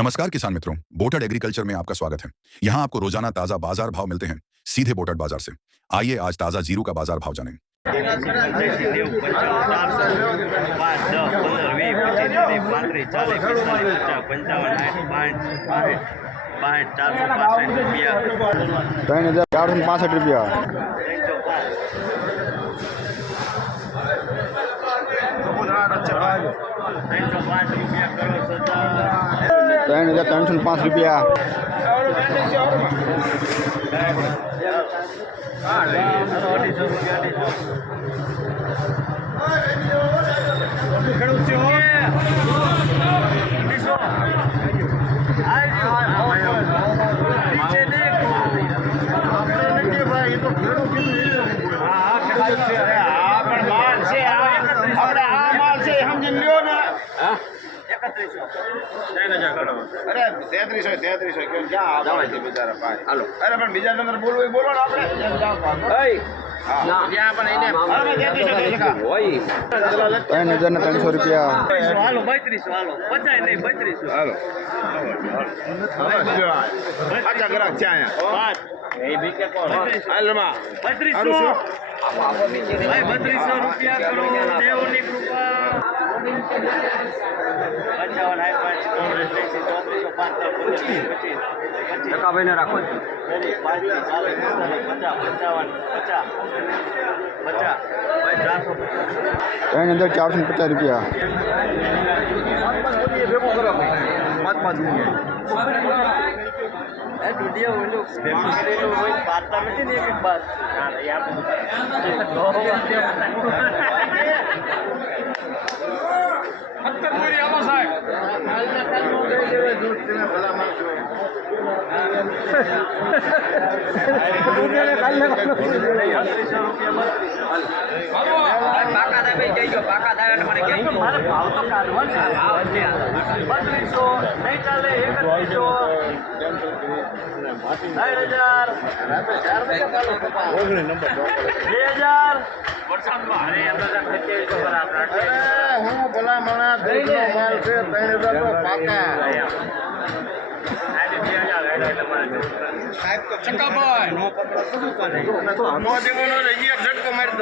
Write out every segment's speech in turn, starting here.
नमस्कार किसान मित्रों बोटड एग्रीकल्चर में आपका स्वागत है। यहाँ आपको रोज़ाना ताज़ा बाज़ार भाव मिलते हैं सीधे बोटड बाज़ार से। आइए आज ताज़ा ज़ीरो का बाज़ार भाव जानें। चार पाँच ત્રણ હજાર ત્રણસો ને પાંચ રૂપિયા પાંચ ત્રણસો પાંચ રૂપિયા કરો સત્તા ત્રણ હજાર ત્રણસો ને એકત્રીસો અરે તેત્રીસો તેત્રીસો કેમ ક્યાં આવે છે બિચારા ભાઈ હાલો અરે પણ બીજા નંબર બોલવું બોલો ને આપણે. ત્રણ હજાર ને ત્રણસો રૂપિયા હાલો બત્રીસો હાલો પચાય નહીં બત્રીસો હાલો આજા ગ્રાહક છે અહીંયા હાલ બત્રીસો બત્રીસો રૂપિયા કરો દેવની કૃપા પંચાવન આઠ પાંચ કોંગ્રેસ એસી ચોત્રીસો પાંચ પચીસ પચીસ પચીસ ભાઈને રાખો પાંચ ચાલીસ પિસ્તાલીસ પચાસ પંચાવન પચાસ પચાસ ભાઈ ચારસો ત્રણ હજાર ચારસો ને પચાસ રૂપિયા. એ દુધિયા ઓલું ભેગું કરેલું હોય પાડતા નથી ને એક Alma. એક બાર ના ના, એ આપણું બત્રીસો રૂપિયા મારે ભાવ તો કાઢવાનો છે. બત્રીસો નહીં ચાલે એકત્રીસો ત્રણ હજાર બે હજાર હું ભલા માણા દૂધનો માલ છે ત્રણ હજાર પાકા આજે બે હજાર હેડા એટલે મારે જવું. નો દેવાનો તો હજી એક ઝટકો મારી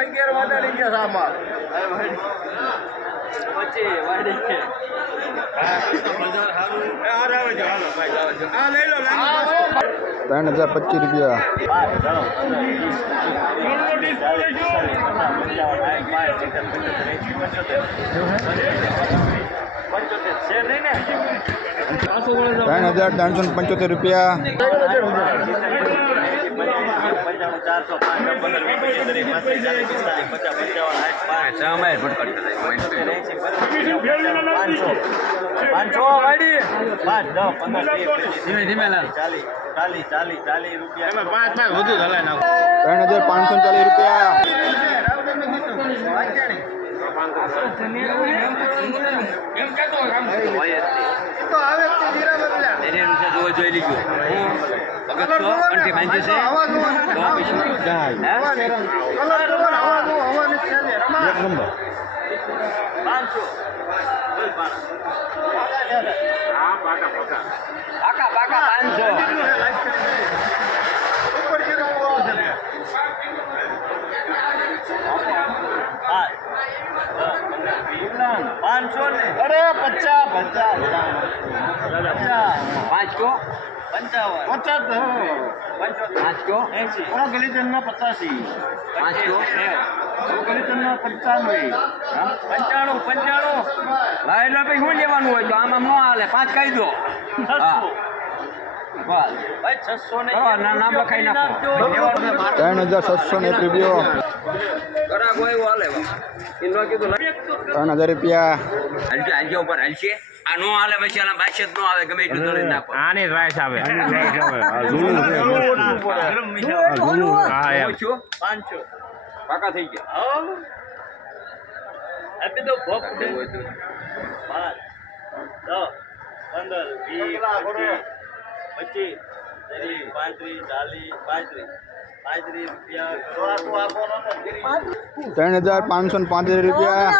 અગિયાર વધારી ગયા છે આમાં અરે વાડી. વાડી લઈ ત્રણ હજાર પચીસ રૂપિયા ત્રણ હજાર ત્રણસો ને પંચોતેર રૂપિયા. ત્રણ હજાર પાંચસો ચાલીસ રૂપિયા. એક નંબર પાંચસો પાકા પાકા પાંચસો પાંચસો ને અરે પચાસ. પચાસ પાંચ કો? પંચાવન. પચાસ પંચોતેર. પાંચ કો? એસી ઓરો ગલીચંદના પચાસી. પાંચ કો? ઓરો ગલીચંદના પંચાનવે. પંચાણું પંચાણું. ભાઈ એટલે શું લેવાનું હોય તો? આમાં આમ ન હાલે. પાંચ કહી દો. હા બસ ભાઈ છસો ને નામ લખાઈ નાખો ત્રણ હજાર છસો ને એક રૂપિયો. ત્રણ હજાર રૂપિયા. હાલશે હાલશે ઉપર હાલશે. આ નો હાલે પછી આના બાઈસ જ નો આવે ગમે એટલું દોડી નાખો. આની રાઈસ આવે પાંચસો. પાકા થઈ ગયા. આપી તો ભોગ પાંચ દસ પંદર વીસ પચીસ રૂપિયા. ત્રણ હજાર પાંચસો પાંત્રીસ રૂપિયા.